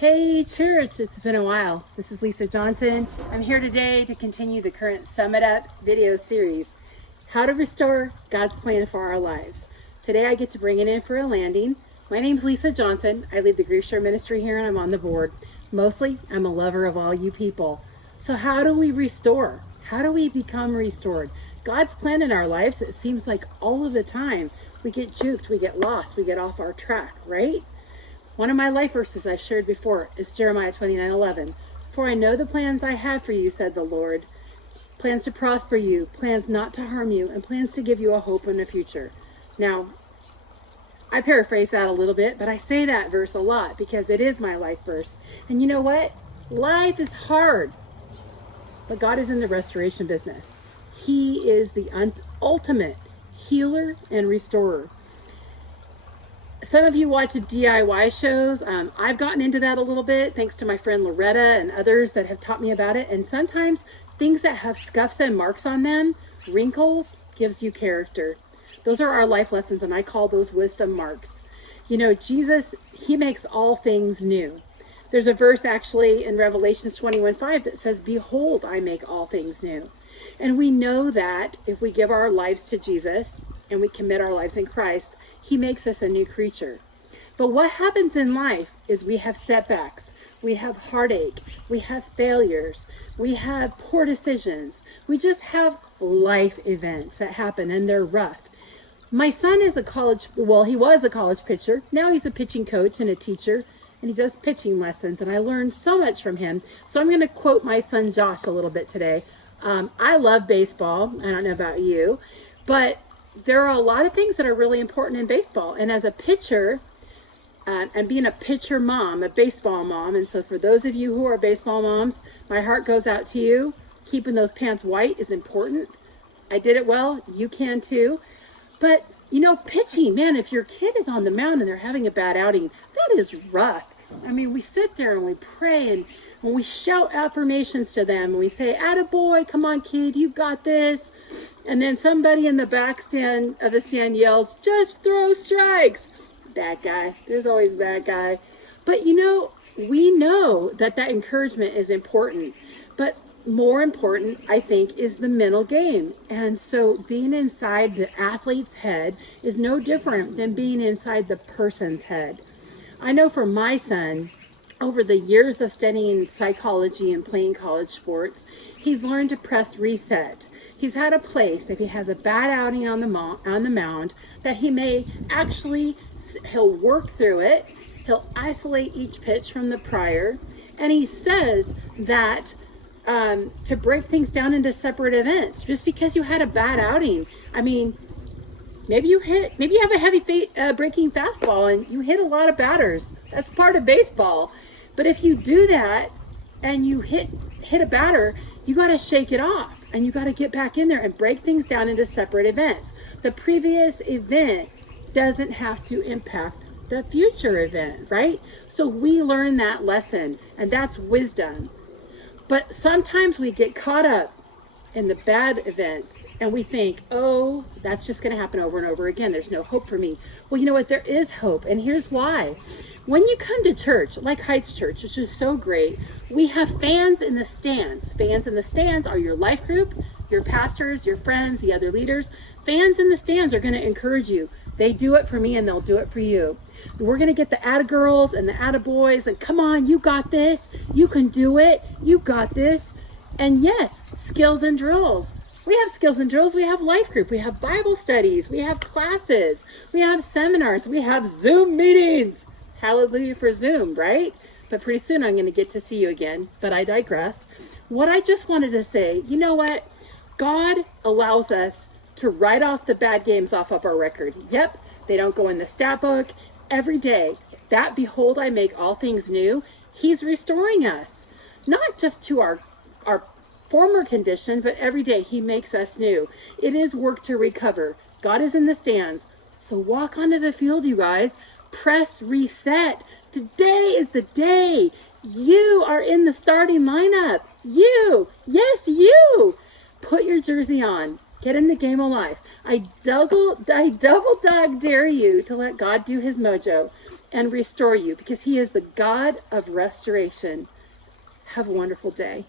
Hey church, it's been a while. This is Lesa Johnson. I'm here today to continue the current Summit Up video series, How to Restore God's Plan for Our Lives. Today I get to bring it in for a landing. My name's Lesa Johnson. I lead the Grief Share Ministry here and I'm on the board. Mostly, I'm a lover of all you people. So how do we restore? How do we become restored? God's plan in our lives, it seems like all of the time, we get juked, we get lost, we get off our track, right? One of my life verses I've shared before is Jeremiah 29:11. For I know the plans I have for you, said the Lord. Plans to prosper you, plans not to harm you, and plans to give you a hope in the future. Now, I paraphrase that a little bit, but I say that verse a lot because it is my life verse. And you know what? Life is hard, but God is in the restoration business. He is the ultimate healer and restorer. Some of you watch DIY shows. I've gotten into that a little bit thanks to my friend Loretta and others that have taught me about it. And sometimes things that have scuffs and marks on them, wrinkles, gives you character. Those are our life lessons, and I call those wisdom marks. You know, Jesus, he makes all things new. There's a verse actually in Revelation 21:5 that says, behold, I make all things new. And we know that if we give our lives to Jesus and we commit our lives in Christ, he makes us a new creature. But what happens in life is we have setbacks, we have heartache, we have failures, we have poor decisions. We just have life events that happen and they're rough. My son is he was a college pitcher. Now he's a pitching coach and a teacher, and he does pitching lessons, and I learned so much from him. So I'm going to quote my son Josh a little bit today. I love baseball. I don't know about you, but there are a lot of things that are really important in baseball. And as a pitcher, and being a pitcher mom, a baseball mom, and so for those of you who are baseball moms, my heart goes out to you. Keeping those pants white is important. I did it well. You can too. But, you know, pitching, man, if your kid is on the mound and they're having a bad outing, that is rough. I mean, we sit there and we pray and we shout affirmations to them. And we say, attaboy, come on, kid, you got this. And then somebody in the back stand of the stand yells, just throw strikes. That guy. There's always that guy. But, you know, we know that encouragement is important. But more important, I think, is the mental game. And so being inside the athlete's head is no different than being inside the person's head. I know for my son, over the years of studying psychology and playing college sports, he's learned to press reset. He's had a place, if he has a bad outing on the mound, that he may actually, he'll work through it, he'll isolate each pitch from the prior, and he says that to break things down into separate events. Just because you had a bad outing, I mean, maybe you have a heavy breaking fastball and you hit a lot of batters. That's part of baseball. But if you do that and you hit a batter, you got to shake it off and you got to get back in there and break things down into separate events. The previous event doesn't have to impact the future event, right? So we learn that lesson, and that's wisdom. But sometimes we get caught up in the bad events and we think, oh, that's just going to happen over and over again. There's no hope for me. Well, you know what? There is hope. And here's why. When you come to church, like Heights Church, which is so great, we have fans in the stands. Fans in the stands are your life group, your pastors, your friends, the other leaders. Fans in the stands are going to encourage you. They do it for me and they'll do it for you. We're going to get the atta girls and the atta boys and come on, you got this. You can do it. You got this. And yes, skills and drills. We have skills and drills. We have life group. We have Bible studies. We have classes. We have seminars. We have Zoom meetings. Hallelujah for Zoom, right? But pretty soon I'm going to get to see you again. But I digress. What I just wanted to say, you know what? God allows us to write off the bad games off of our record. Yep, they don't go in the stat book. Every day, that behold, I make all things new. He's restoring us, not just to our former condition, but every day he makes us new. It is work to recover. God is in the stands. So walk onto the field, you guys. Press reset. Today is the day. You are in the starting lineup. You. Yes, you. Put your jersey on. Get in the game of life. I double dog dare you to let God do his mojo. and restore you because He is the God of restoration. Have a wonderful day.